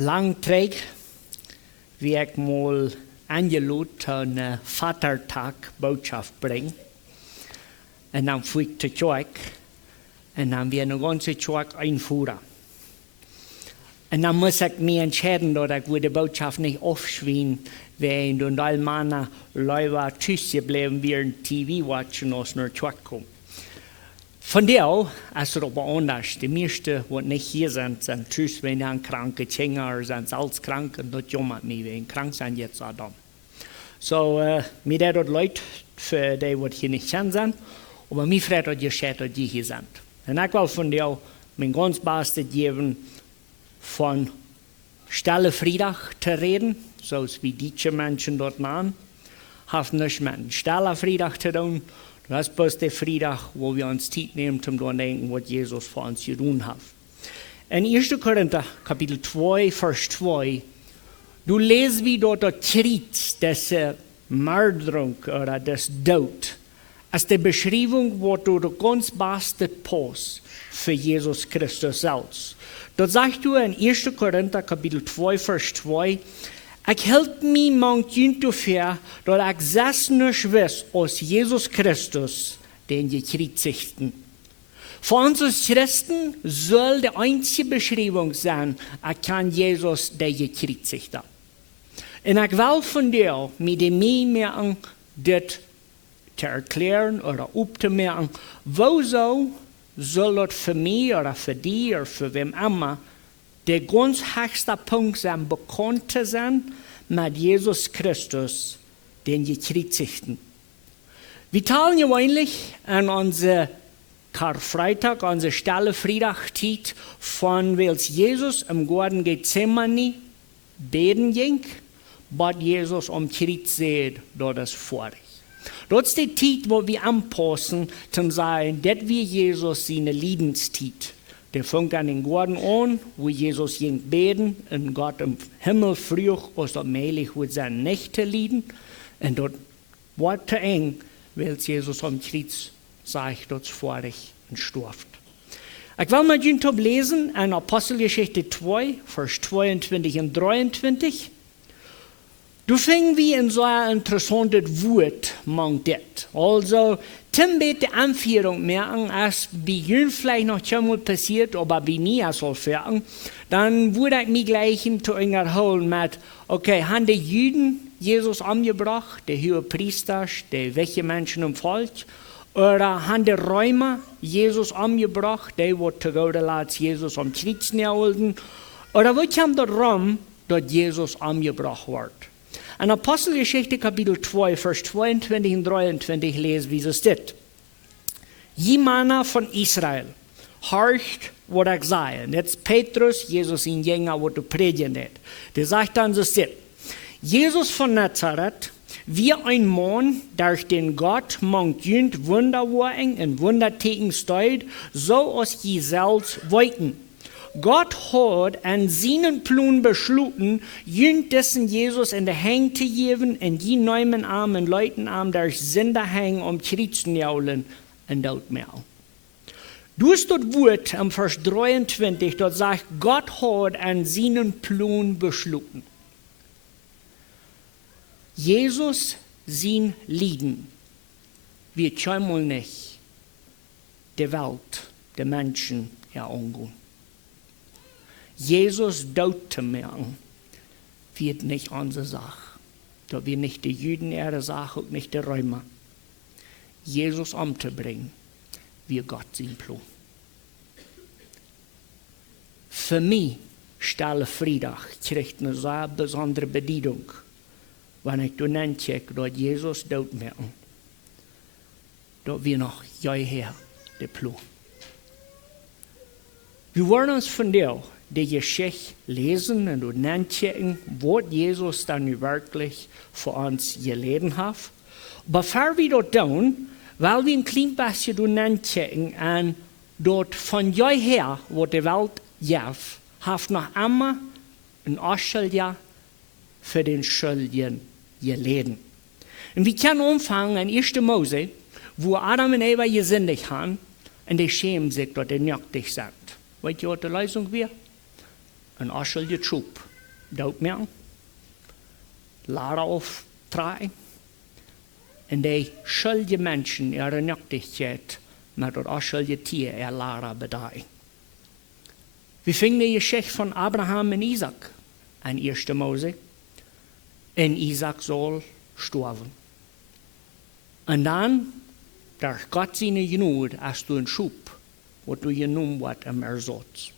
Langträg wie ich mal eingeladen eine Vatertag-Botschaft bringen. Und dann fuhr ich zur Kirche und dann wir eine ganze Kirche einführen. Und dann muss ich mich entscheiden, dass ich die Botschaft nicht aufschwingen werde und all meine Leute tschüss geblieben während TV watchen aus der Kirche kommen. Von der ist es aber anders. Die meisten, die nicht hier sind, sind tschüss, wenn ein kranke Kinder sind, als krank und das jammert mich, wenn krank sind jetzt auch da. So, mir dort Leute, für die, die hier nicht sind, aber mir freut es gescheit, dass die hier sind. Und ich will von dir mein ganz Bestes geben, von Stille Freitag zu reden, so wie die Menschen dort machen. Hat nichts mit Stille Freitag zu tun. Das ist bloß der Freitag, wo wir uns Zeit nehmen, um zu denken, was Jesus für uns getan hat. In 1. Korinther, Kapitel 2, Vers 2, du lest, wie dort der Krieg, das Mörderung oder das Tod, als die Beschreibung, wo du der ganz beste passt für Jesus Christus selbst. Dort sagst du in 1. Korinther, Kapitel 2, Vers 2, ich hält mich manchmal dafür, dass ich das nicht weiß, aus Jesus Christus, den gekreuzigten. Für uns als Christen soll die einzige Beschreibung sein, ich kann Jesus, der gekreuzigte. Und ich will von dir mit dem Mehrmerken das zu erklären oder aufzumerken, wieso soll das für mich oder für dich oder für wem immer der ganz höchste Punkt sein, bekannt zu sein mit Jesus Christus, den gekreuzigten. Wir teilen ja eigentlich an unser Karfreitag, unsere Stille Freitag-Zeit, von welch Jesus im Garten Gethsemane beten ging, was Jesus am Kreuz sieht, dort ist vorig. Dort ist die Zeit, wo wir anpassen, zum sagen, das wie Jesus seine Leidenszeit. Der fängt an den Garten an, wo Jesus ging beten, und Gott im Himmel früh aus der Mählich wird seine Nächte leiden. Und dort war zu eng, weil Jesus am Kreuz sagt, dort vorig und stirbt. Ich will mal den lesen in Apostelgeschichte 2, Vers 22 und 23. Du fängst wie in so ein interessantes Wort, man das. Also, Tim wird die Anführung merken, als bei Ihnen vielleicht noch schon mal passiert, aber bei mir soll werden, dann würde ich mich gleich zu Ihnen holen mit, okay, haben die Juden Jesus umgebracht, der hohe Priester, der welche Menschen im Volk, oder haben die Römer Jesus umgebracht, der wurde zu Jesus am Kreuz gehalten, oder wo kam das rum, dass Jesus umgebracht wird? In Apostelgeschichte Kapitel 2, Vers 22 und 23 lesen, wie es steht. Je Männer von Israel, horcht, was ich sage. Jetzt Petrus, Jesus in Jünger, wo du predigen hat. Der sagt dann, so steht. Jesus von Nazareth, wie ein Mann, durch den Gott manchmal Wunderwirken und Wunderteken steht, so aus je selbst wollten. Gott hat an seinen Plan beschlossen, dessen Jesus in der Hand zu geben und die neuen armen Leuten durch Sünder hängen, um Kreuz zu jaulen und dort mehr. Du hast dort Wort im Vers 23, dort sagt, Gott hat an seinen Plan beschlossen. Jesus sein Leiden wird schon mal nicht der Welt, der Menschen angehen. Jesus Tod zu merken, wird nicht unsere Sache. Da wird nicht die Juden ihre Sache und nicht die Römer. Jesus umzubringen, wird Gott sein Plan. Für mich, Stille Freitag, kriegt eine sehr besondere Bedeutung, wenn ich dann entdecke, dass Jesus Tod merken. Da wird noch her der Plan. Wir wollen uns von dir die Geschichte lesen und nachdenken, was Jesus dann wirklich für uns gelesen hat. Bevor wir das tun, wollen wir ein klein bisschen nachdenken an dort von her, wo die Welt gibt, hat noch einmal ein Ausschuldiger für den Schuldigen gelesen. Und wir können anfangen in 1. Mose, wo Adam und Eva gesündigt haben, und die schämen sich, dass die nackt sind. Weißt ihr, was die Lösung wäre? Ein Aschel Schub. dood merken, Lara auftragen, en die schuldige mensen ihre nüchtigheid, maar door auch schuldige Tier Lara bedeihen. Wir finden die Geschichte von Abraham und Isaac an 1. Mose. Und Isaac soll sterben. Und dann, durch Gott seine Gnade, hast du einen Schub, was du genommen wird im Ersatz.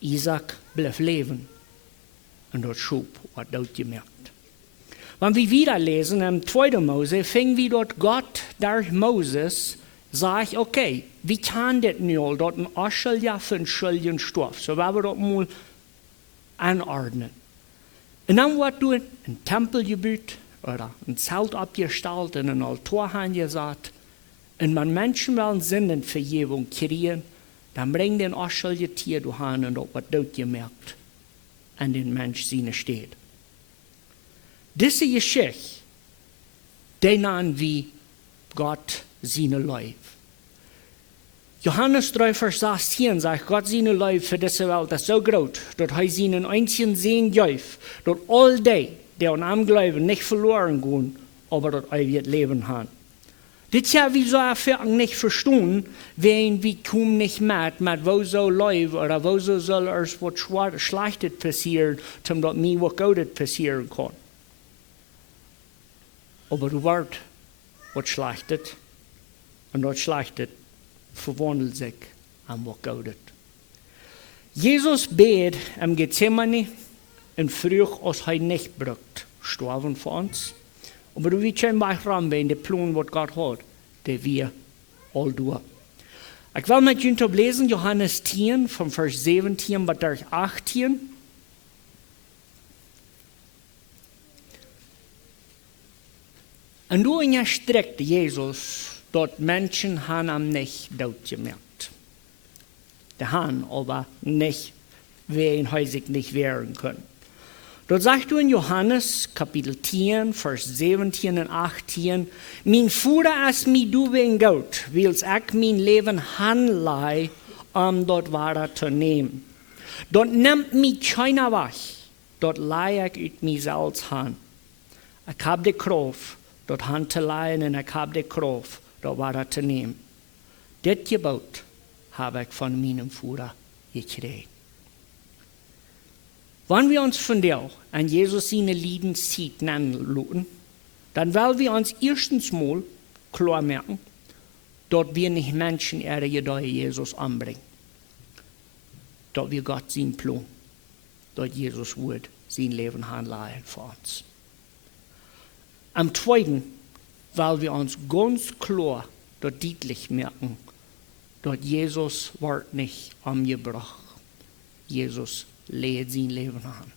Isaac blieb leben und dort Schub wird dort gemerkt. Wenn wir wieder lesen im 2. Mose, fing wir dort Gott durch Moses, sagt, okay, wie kann das nun, dort ein Ascheljahr für einen schuldigen Stoff, so werden wir dort mal anordnen. Und dann wird du ein Tempel gebaut oder ein Zelt abgestellt und ein Altar hingesagt. Und wenn Menschen wollen Sündenvergebung kriegen, dann bringen den Aschelje Tier du hin und dort wird dort gemerkt an den Mensch seine steht. Diese Geschichte, die nennen wir Gott seine Leib. Johannes 3, Vers 16 sagt, Gott seine Leib für diese Welt ist so groß, dass er seinen einzigen Sohn gibt, dass all die an ihm glauben, nicht verloren gehen, aber das ewige Leben haben. Das ja wie so einfach nicht verstehen, wenn wir kommen nicht mit wo so Leib oder wo so soll es was Schlechtes passieren, damit mir was Gutes passieren kann. Aber du wirst was Schlechtes und das Schlechtes verwandelt sich an was Gutes. Jesus bet im Gethsemane und früh, als er nicht braucht, sterben für uns. Aber du willst schon bei ran, wenn der Plan, was Gott hat, der wir all durch. Ich will mit Ihnen lesen, Johannes 10, von Vers 17 bis 18. Und du in der Strecke, Jesus, dort Menschen haben am nicht dort gemerkt. Die haben aber nicht, wen häusig nicht wehren können. Dort sagt du in Johannes Kapitel 10, Vers 17 und 18, mein Vater ist mir du wegen Gott, wills ich mein Leben handlei, dort zu nehmen. Dort nimmt mich keiner weg, dort leih ich ut mir selbst han. Ich hab die Kraft, dort Hand zu leihen und ich hab die Kraft, dort zu nehmen. Das Gebot habe ich von meinem Vater gekriegt. Wenn wir uns von der an Jesus seine Lebenszeit nennen lassen, dann wollen wir uns erstens mal klar merken, dass wir nicht Menschen ihre Gedeihe Jesus anbringen. Dass wir Gott sein Plan, dass Jesus wird sein Leben handleihen für uns. Am Zweiten wollen wir uns ganz klar dort deutlich merken, dass Jesus wird nicht umgebracht. Jesus lädt sein Leben an.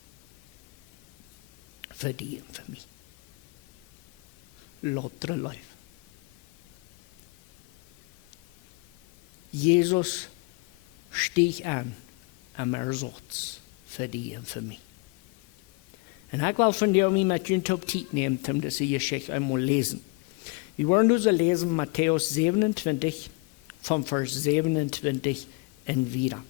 Für die und für mich. Lautere Leib. Jesus stieg an am Ersatz für die und für mich. Und ich will von dir mit Ihnen Zeit nehmen, um diese Geschichte einmal lesen. Wir wollen also lesen Matthäus 27, vom Vers 27 und wieder.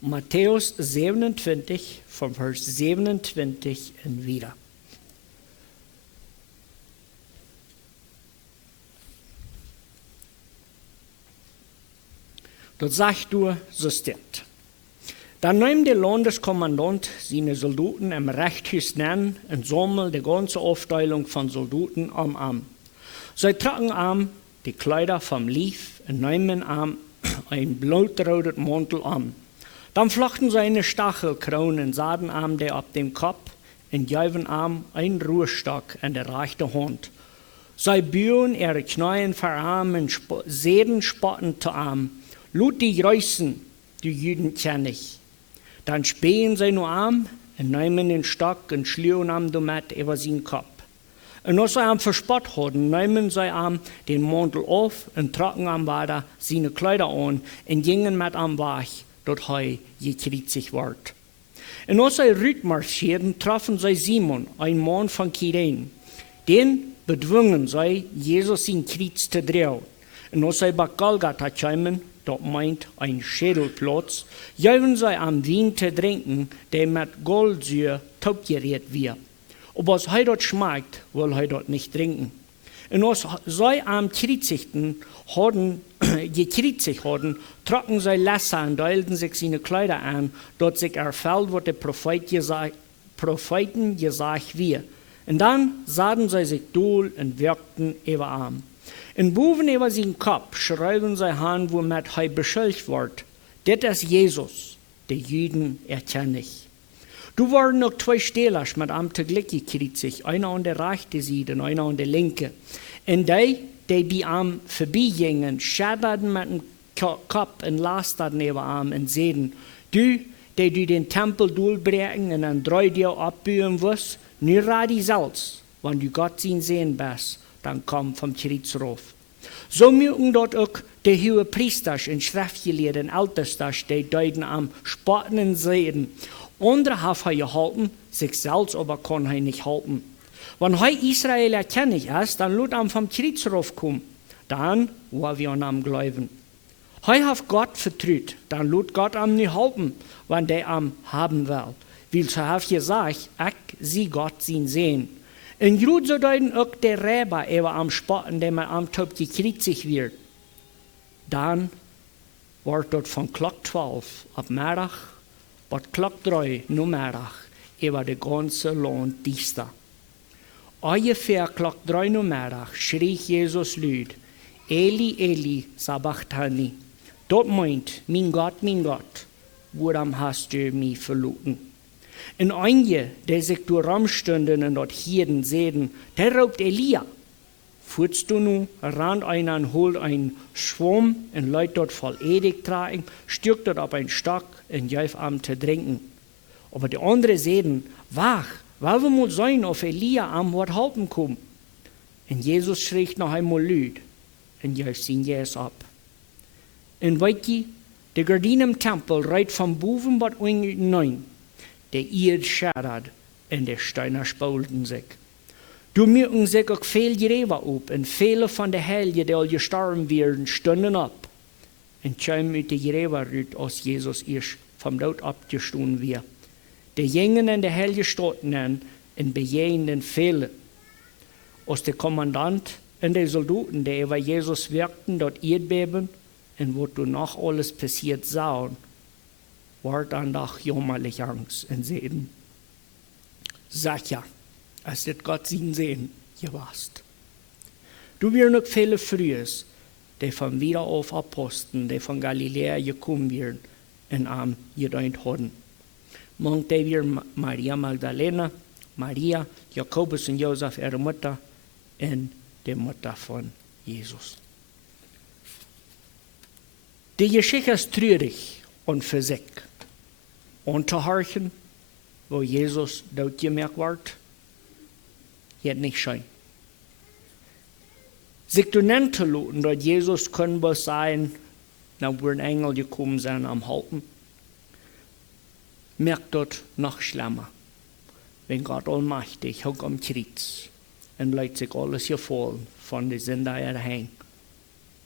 Matthäus 27, vom Vers 27 und wieder. Dort sagt du, so steht. Dann nahm der Landeskommandant seine Soldaten im Rechthaus nennen und sammelte die ganze Aufteilung von Soldaten am Arm. Sie trugen am die Kleider vom Lief und nahmen am ein blutrotes Mantel an. Dann flochten sie eine Stachelkrone und sahen am der ab dem Kopf und gaben am einen Ruhestock in der rechten Hand. Sie bühen ihre Knien vor am und seden spotten zu am. Lut die Größen, die Juden kenne ich. Dann spähen sie nur am und nehmen den Stock und schlugen am damit über seinen Kopf. Und als sie am verspott hatten, nehmen sie am den Mantel auf und trocken am weiter seine Kleider an und gingen mit am Weg, dort er gekreuzigt ward. Und als sie rückmarschierten, trafen sie Simon, ein Mann von Kyrene. Den bedwungen zij Jesus in Kreuz te drehen. En als zij bij Golgatha komen, dat meint ein Schädelplatz, juichen zij am Wein te drinken, der met Goldzuur topgereed wird. Aber als hij dat schmeckt, will hij dat nicht trinken. En als zij am gekreuzigt hadden, trokken zij Lesser en duilden zich zijn Kleider aan, dat zich erfüllt, wat de Propheten gesagt wird. En dan zaten zij zich doel en werkten über arm. En boven über zijn Kopf schreiben zij aan wo met hij beschuldigd wordt. Dit is Jezus, de Juden erkenne ich. Du waren noch zwei Stehlers mit am tegelijk gekreuzigt, einer an der rechten Seite und einer an der linken. Und die bei am vorbeigingen, schadderten mit dem Kopf und lasterten über am und sehen, du den Tempel durchbrechen und an 3 Tagen abbühen wirst, nur radi selbst, wenn du Gott sehen bist, dann komm vom Kreuz rauf. So mögen dort auch die hohen Priester und Schriftgelehrten und Ältesten, die deuten am spottenden sehen. Andere haben er gehalten, sich selbst aber kann er nicht halten. Wenn er Israel erkennt ist, dann lässt er vom Kreuz raufkommen. Dann wollen wir an ihm glauben. Er hat Gott vertraut, dann lässt Gott ihm nicht halten, wenn der ihn haben will. Weil er hat gesagt, ich sehe Gott sehen. In Jud so deuten auch der Räber über am Spotten, der man am Top gekreuzigt wird. Dann wird dort von Klock 12 ab Mittag, bis Klock 3 nur Mittag, über die ganze Land dichter. Ungefähr Klock 3 nur Mittag schrie Jesus laut, Eli, Eli, sabachthani. Dort meint, mein Gott, warum hast du mich verloren? En einige, die sich durch rumstünden und dort Hirten sehen, der raubt Elia. Fuhrst du nun, rannt einer und holt einen Schwamm und Leute dort voll Edig tragen, stürkt dort auf einen Stock und jäuf am zu trinken. Aber die anderen sehen, wach, weil wir mal sein auf Elia am Wort halten kommen. Und Jesus schrie noch einmal laut und jäuf sein Jes ab. Und weißt du, die Gardine im Tempel reit vom Boven bis unten neun. Der Erd schaddert und die Steine spalten sich. Du mögen sich auch viel Gräber ab und viele von den Heiligen, die all gestorben werden, standen ab. Und kamen mit den Gräber raus, als Jesus erst vom Tod abgestanden wird. Die Jungen und die Heiligen standen und bejahenden viele. Als der Kommandant und die Soldaten, die über Jesus wirkten, dort Erdbeben und was danach alles passiert sahen, war dann doch jämmerlich Angst und sehen. Sag ja, als das Gott sehen, warst. Du wirst noch viele Frühes, die von wieder auf Aposteln, die von Galiläa gekommen wären, in Arm gedeutet haben. Manch die wir Maria Magdalena, Maria, Jakobus und Josef, ihre Mutter, und die Mutter von Jesus. Die Geschichte ist traurig und für sich. Unterhorchen, wo Jesus dort gemerkt wird, geht nicht schön. Sich zu nennen zu lassen, dass Jesus können wir sein, dann würden Engel gekommen sein am Halten, merkt dort noch schlimmer. Wenn Gott allmächtig hängt am Kreuz und lässt sich alles gefallen von der Sünde erhängen,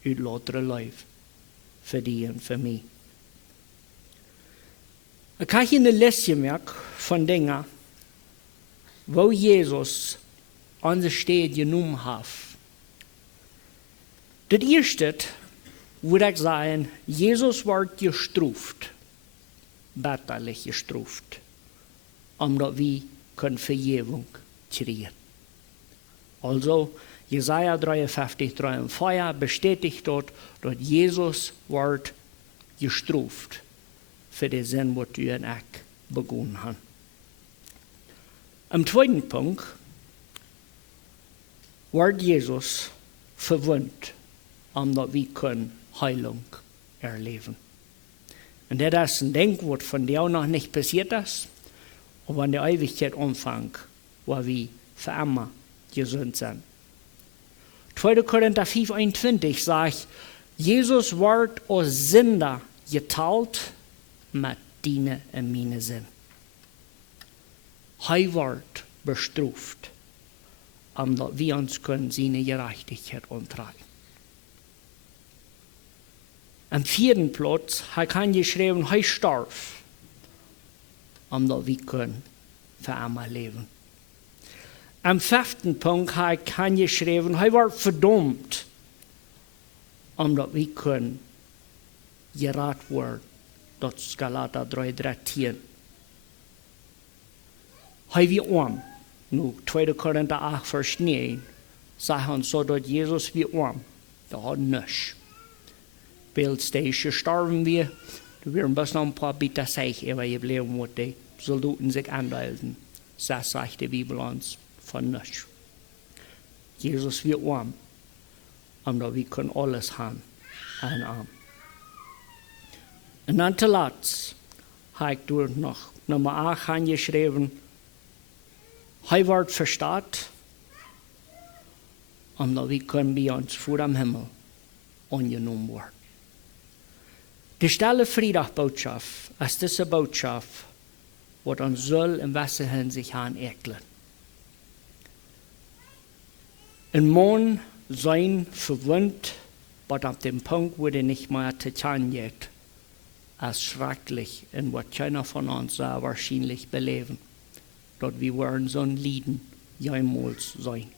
und lauter Leib für die und für mich. Ich habe hier eine Liste gemerkt von Dingen, wo Jesus an der Stelle genommen hat. Das erste würde ich sagen, Jesus wird gestraft, bitterlich gestraft, damit wir Vergebung kriegen. Also, Jesaja 53, 3 und 4 bestätigt dort, dass Jesus wird gestraft für den Sinn, was du und ich begonnen haben. Am zweiten Punkt wird Jesus verwundet, damit wir Heilung erleben. Und das ist ein Denkwort, von dem auch noch nicht passiert ist, aber in der Ewigkeit anfängt, wo wir für immer gesund sind. 2. Korinther 5, 21 sagt, Jesus wird als Sünder geteilt mit deine und meine Sinn. Er wird bestraft. omdat wir uns können seine Gerechtigkeit antragen. Am 4. Platz hat er geschrieben, er starb, omdat wir können für einmal leben. Am 5. Punkt hat er geschrieben, er war verdammt, omdat wir können gerat worden. Dat is Galater 3:13. Hij wie arm. Nu, 2 Korinther 8, vers 9. Zei han zo dat Jezus wie arm. Dat had niks. Beeldsteeds gestorven weer. Er werden best nog een paar bitter zich overgebleven wat die soldaten zich aanduiden. Zo zegt de Bibel ons van niks. Jezus wie arm. Omdat we kunnen alles hebben en arm. En dan te laat heb ik door nog nummer 8 geschreven. Hij wordt verstaat, omdat we kunnen bij ons voor de hemel ongenomen worden. De stille vrijdagboodschap is deze boodschap wat ons zal in welke hinsicht aan ekelen. Een man zijn verwund, wat op dem Punkt, wo er nicht mehr zu tun geht, als schrecklich und was keiner von uns wahrscheinlich beleven. Dat we worden zo'n Lieden jemals zijn.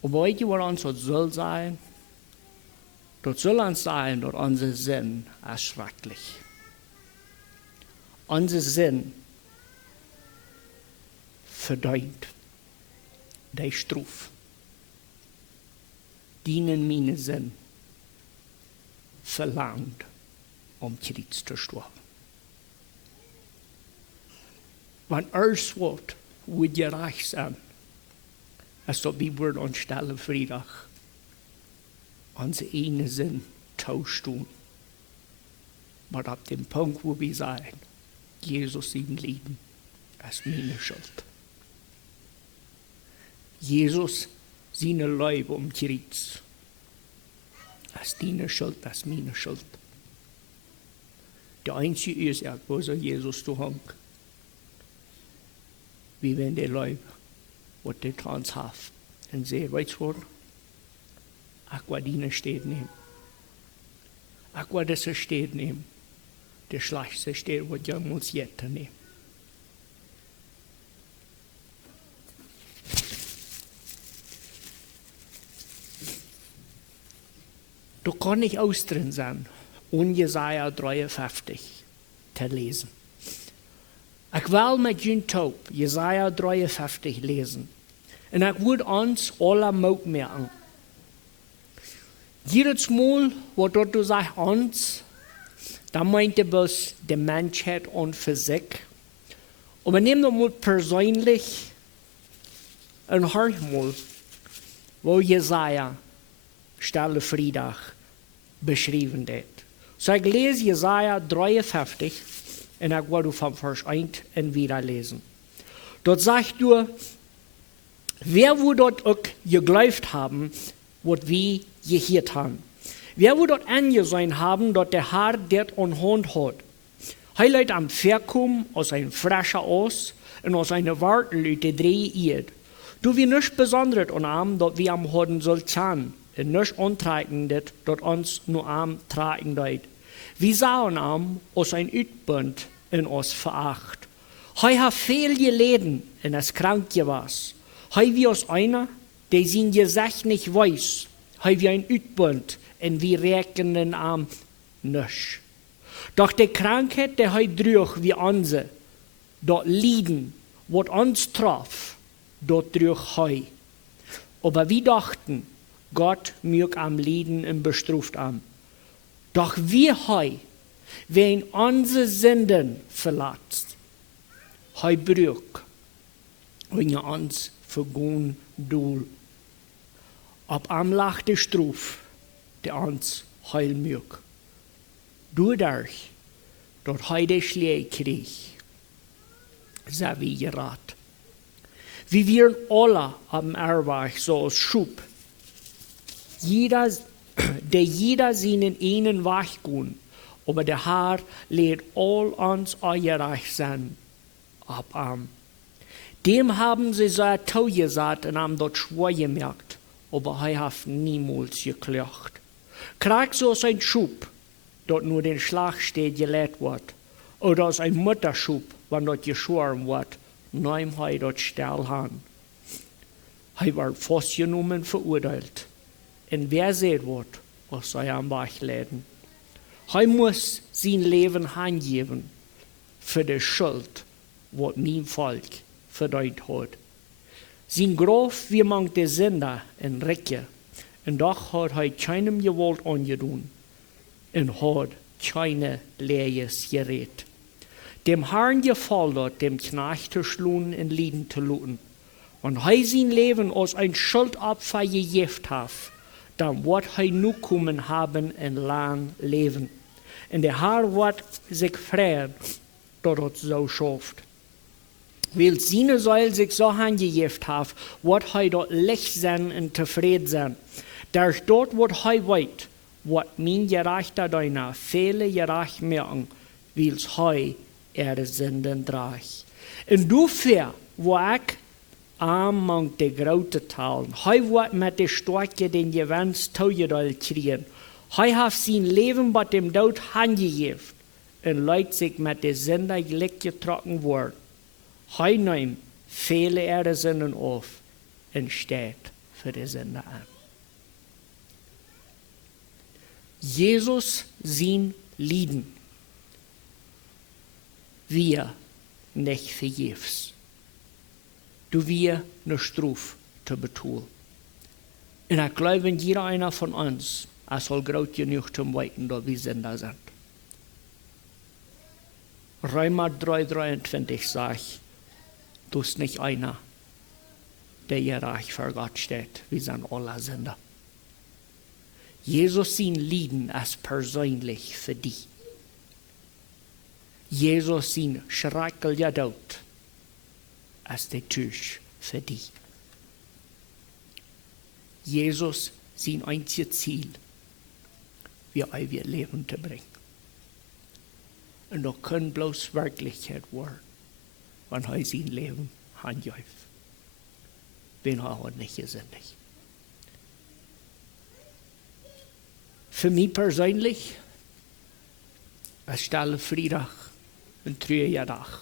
Und weet je wat ons dat zal zijn? Dat zal ons zijn dat onze zin is schrecklich. Onze zin verdient die straf. Dienen meine zin verlangt Christus te sterven. Want alles wat we gerecht zijn, is dat we worden aan stille vrijdag onze ene zin tauschen. Maar op dem Punkt, wo wir zijn, Jesus zijn Leben ist meine Schuld. Jesus seine Leib Kreuz ist deine Schuld, ist meine Schuld. Der einzige Ursache, wo so Jesus zu hängt, wie wenn der Leib, was der Trans hat, und sagt, weißt du was? Ich will deine Städte nehmen. Ich will diese Städte nehmen. Der schlechteste Städte, was ich muss jetzt nehmen. Da kann ich aus drin sein, ohne Jesaja 53 zu lesen. Ich will mit Jün Taub Jesaja 53 lesen. Und ich würde uns alle Mut merken. Jedes Mal, wo du sagst uns, da meint er bloß die Menschheit und Physik. Und wir nehmen das mal persönlich und hören mal, wo Jesaja stille Freitag beschrieben wird. So ich lese Jesaja 53 und ich werde vom Vers 1 und wieder lesen. Dort sagt du, wer wo dort auch geglaubt haben, was wir gehört haben. Wer wo dort angesehen haben, dort der Herr dort an Hand hat. Er leidt am Verkum aus einem Frescher aus und aus einer Wartenlüte drei Eid. Du wie nichts Besonderes an am, dort wir am Hoden soll zahn. Und nichts Antreibendes, dort uns nur am tragen deit. Wir sahen am aus ein Utbund in uns veracht. Er hat viel geleden und es krank gewesen. Er wie aus einer, der sein Gesicht nicht weiß. Er wie ein Utbund und wir recken am nichts. Doch die Krankheit, der er drüch wie unsere, dort Leiden, was uns traf, dort drüch er. Aber wir dachten, Gott mög am Leiden und bestruft am. Doch wir hei, wen unsere Sünden verlatzt, hei brück, wenn uns vergehen dul. Ab am lachte Struf, der uns heil mög. Dadurch, dort hei de Schläge krieg, so wie gerat. Wie wir alle am Erweich so als Schub, jeder seinen einen Weg gehen, aber der Herr lädt all uns euer Reich sein ab am. Dem haben sie so Tau gesagt und haben dort schwer gemerkt, aber er hat niemals geklagt. Krieg so ein Schub, dort nur den Schlag steht gelegt wird, oder aus ein Mutterschub, wenn dort geschoren wird, nein, er dort still han. Er war festgenommen verurteilt. Und wer sieht wird, was sei am Bach leden. Er muss sein Leben hingeben für die Schuld, was mein Volk verdient hat. Sein Graf wie manche Sünder in Recke, und doch hat er keinem Gewalt angetan und hat keine Lehes gerät. Dem Herrn gefällt es, dem Knecht zu schlagen und Lieden zu luten. Wenn er sein Leben als ein Schuldopfer gegeben hat, dann wird er nur kommen haben und lang leben. Und der Herr wird sich freuen, dass er so schafft. Weil seine Seele sich so angegeben hat, wird er dort leicht sein und zufrieden sein. Durch dort wird er weit, wird mein Gerechter deiner viele gerecht merken, weil er Sünden trägt. Und dafür, wo ich among de grote talen, er wird mit der Stärke den Gewinns toegedeeld kriegen. Er hat sein Leben bei dem Tod angegeben und leidt sich mit der Sünde glück getrocken worden. Er nimmt viele ihrer Sünden auf und steht für die Sünde an. Jesus sein Lieden. Wir nicht vergebens. Du wir eine Strafe zu betun. Und ich glaube, jeder einer von uns, soll groß genug zum Weiten, dass wir Sünder sind. Römer 3,23 sagt, du bist nicht einer, der gerecht vor Gott steht. Wir sind alle Sünder. Jesus sein Lieden ist persönlich für dich. Jesus sein schrecklicher Tod ist der Tisch für dich. Jesus sein einziges Ziel, wir euer Leben zu bringen. Und das kann bloß Wirklichkeit werden, wenn er sein Leben handjäuft. Wenn er auch nicht gesündigt. Für mich persönlich, ich stelle Freitag ein trüger Tag.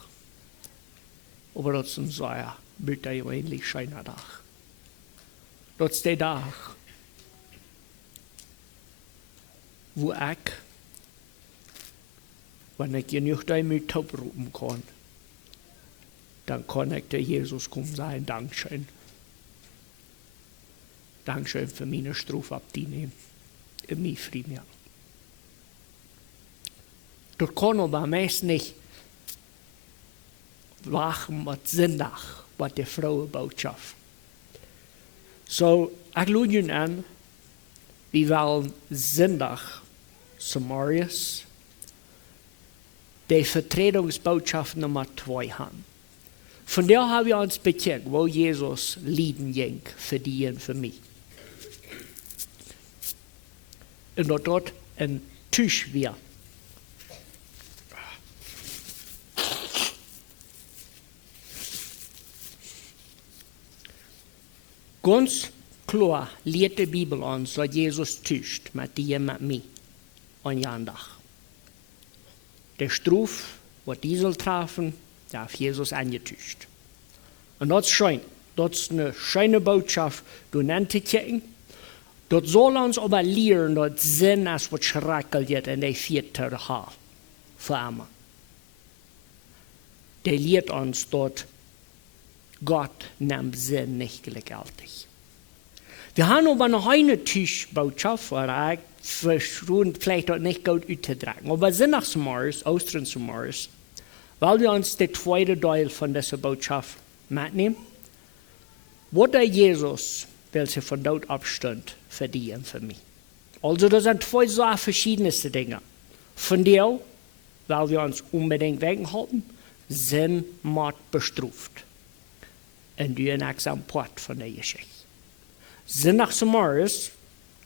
Aber das ist ein sehr eigentlich schöner Tag. Das ist der Tag, wo ich, wenn ich genug damit rufen kann, dann kann ich der Jesus kommen sagen, Dankeschön. Dankeschön für meine Strafe abzunehmen. Und mich Frieden. Das kann aber meist nicht wachen mit Sonntag, mit der Frauenbotschaft. So, ich lade Ihnen an, wir wollen Sonntag Samarias, die Vertretungsbotschaft Nummer 2 haben. Von der haben wir uns bekehrt, wo Jesus Lieden ging für die und für mich. Und dort ein Tisch wir. Ganz klar lehrt die Bibel uns, dass Jesus tischt mit dir und mit mir an jedem Tag. Der Struf, was die soll treffen, darf Jesus angetischt. Und das ist schön. Das ist eine schöne Botschaft, du nennst die. Das soll uns aber lehren, dass Sinn ist, was schrecklich in der 4. Haar für einmal. Der lehrt uns dort, Gott nimmt Sinn nicht gleichgültig. Wir haben aber noch eine Tischbotschaft, oder ich versuche vielleicht dort nicht gut auszudrücken. Aber Sonntagsmorgens, Osternsmorgens, weil wir uns den zweiten Teil von dieser Botschaft mitnehmen, wo der Jesus, welcher von dort abstand, für die und für mich. Also das sind zwei so verschiedenste Dinge. Von der, weil wir uns unbedingt weghalten, sind Mord bestraft. Und die ein Exemplar von der Geschichte. Sonntagsmorgens,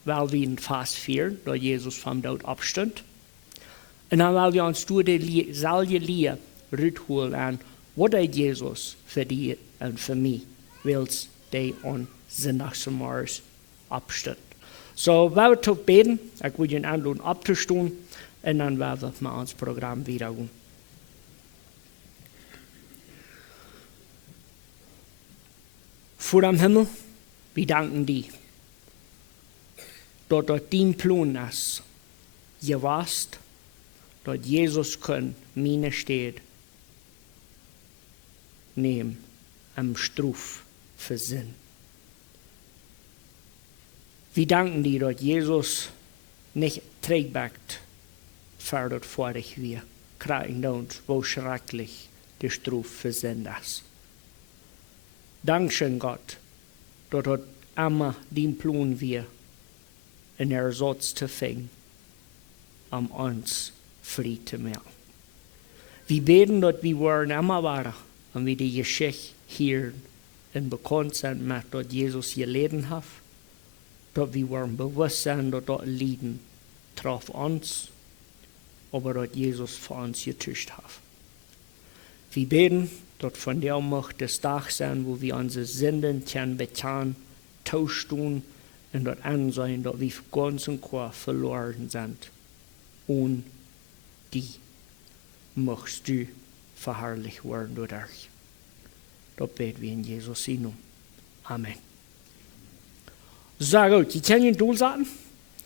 weil wir in Vers 4, da Jesus vom Tod abstand, und dann weil wir uns durch die selbe Lehre rütholen an, wo der Jesus für die en voor mij wils die on zondagsmorgens opstaat. So, we hebben toch beden. Ik wil je aandoen op te staan. En dan werden we met ons programma weer doen. Voor am Himmel, we danken die. Dat het dien plan is. Je wast, dat Jezus kan mijn steed nemen am Struf für Sinn. Wir danken dir, dass Jesus nicht trägt, fördert vor dich wir, kriegen uns, wo schrecklich die Struf für Sinn ist. Dankeschön, Gott, dass dort immer den Plan wir in Ersatz zu finden, um uns frei zu machen. Wir beten, dass wir wollen immer weiter und wir die Geschichte hier in bekannt sind mit, dass Jesus gelitten hat, dass wir wollen bewusst sein, dass das Leiden traf uns, aber dass Jesus für uns getuscht hat. Wir beten, dass von der Macht des Tages sein, wo wir unsere Sünden können bekennen, tauschen und dort ansehen, dass wir ganz und gar verloren sind. Und die möchtest du verherrlicht werden durch dich. Das beten wir in Jesus' Namen. Amen. So gut, die können du sagen?